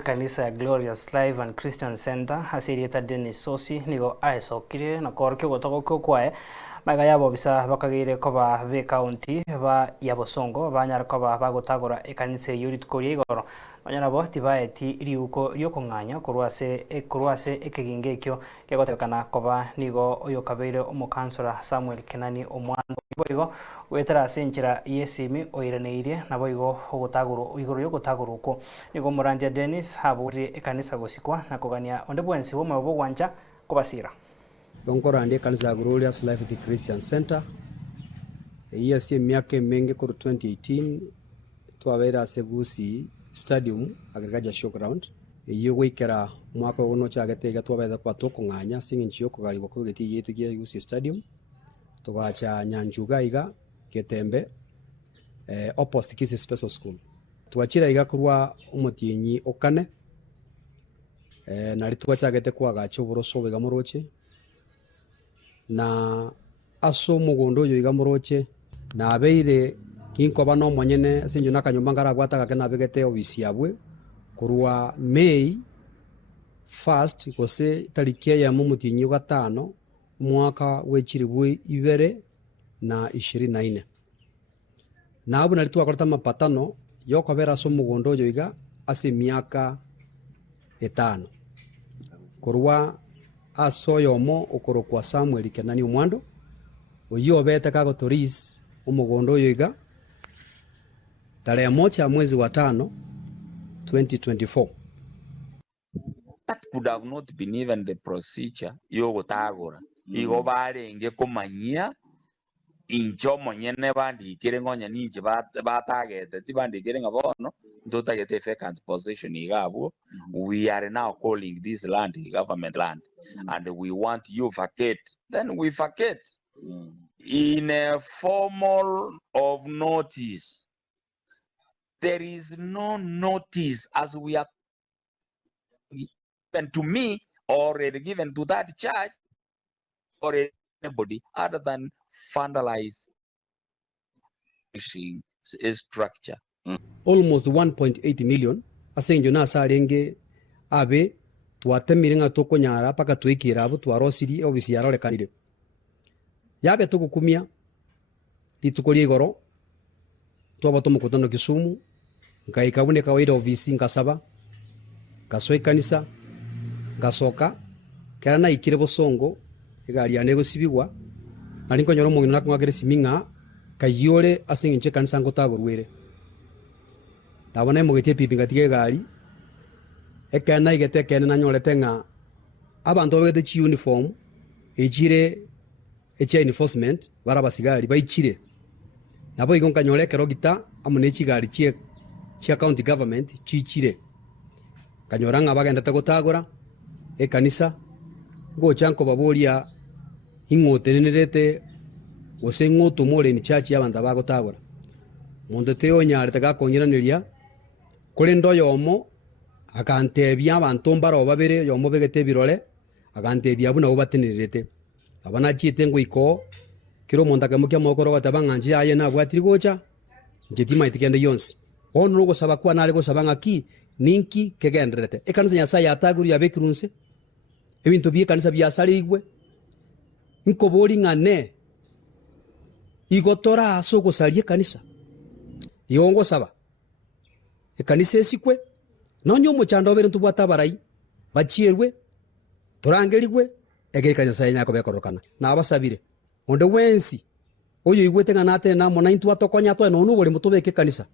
gwe kanisa ya Glorious Life and Christian Center asirieta Dennis Sosi nigo aesokire na korkyo gotoko kwae maga yabo bisa bakagire koba be county ba yabosongo banyara koba bagotagora ekanise yurit korie igoro banyara bo tibaeti riuko ryokonganya kurwase ekeginge kyo kegotekana koba nigo oyo kabeire omukansora Samuel Kenani omwando ibo wetara senchira yesimi oiraneirie nabo igo ogotagoro igoro yogotagoroko nigo Moranja Dennis haburi ekanisa gosikwa na kogania onde bwensi bo mabo gwanja kobasira Donkorandi kanisa ya Glorious Life the Christian Center. Yesi miaka mingi kuru 2018 twabera segusi stadium agriculture showground. Iyo wikera mwaka uno chagatega twabeza kwa tokonganya singinchi yokugalibwa kubigeti yetu giye yusi stadium. Tugacha Nyanjuga iga Ketembe opposite Kisi Special School. Twachira iga kurwa umutienyi okane. Nari twachagete kwa gacho boroso bega muroche. Na aso mugondo yo igamoroche na abeire kinkoba no monyene asinjo nakanyumba ngaragwata gake nabegete obisi yabwe kurwa May 1st gose tariki ya mumutinyi gatano mwaka wechiribwe 2024 na abu nali twakorta mapatano yokobera aso mugondo yo iga ase miaka 5 kurwa aso yomo okoro kwa Samuel Kenani omwando oyo beta kago toris umugondo yoiga tarehe 1 mwezi wa 5 2024. That could have not been even the procedure yogotagora igo barenge komanyia incho monyene bandikire ngonya ninje batagete tibandikire ngabono ndotagete vacant position igabo. We are now calling this land government land and we want you vacate, then we vacate in a formal of notice. There is no notice as we are given to me or given to that church or anybody other than vandalize structure. Almost 1.8 million asenjo na sarenge abe twatemire nga tokonyara paka twikira abo twarosiri obisi yarore kanire yabe tugukumia litukolie igoro twabato mukutano Kisumu ngaikabune kawaida obisi ngasaba gasoe kanisa gasoka kera na ikire bosongo igari ya nego sibigwa narinko nyoro mu nakungagere siminga kayore asinginche kanisa ngotagorwere ndabona mugetie pipinga tige gari ekana igete kene na nyorete nga abantu bagete chi uniform ejire echa enforcement barabasigari baichire nabo igonka nyoreke rogita amune chigari chia county government chichire kanyoranga bagenda tagotagora ekanisa ngochanko baboria ingotenerete ose ngoto more ni church y'abantu bagotagora mundu teo nyare tagakonyiraniria kuri ndo yomo akantebya abantu mbaro babere yomo begete birore akantebya buna ubatenirete abana chite ngo iko kiro mondaka mukya mokoro batabanganje aye na bwatiri gocha njetima itikende yonse ono nugo saba kwa nale go sabanga ki ninki kegendrete ekanisa nya ya taguri abekirunse ebintu bye kanisa bya saligwe nkobori ngane igotora asoko salie kanisa yongo saba ekanisa esikwe nonyo muchando bere ntubwata barai bachierwe torangerigwe egerikanya sayanya ko bekorokana na abasabire onde wensi oyo igwete ngana ate na mona intu atokonya to no nubole mutubeke kanisa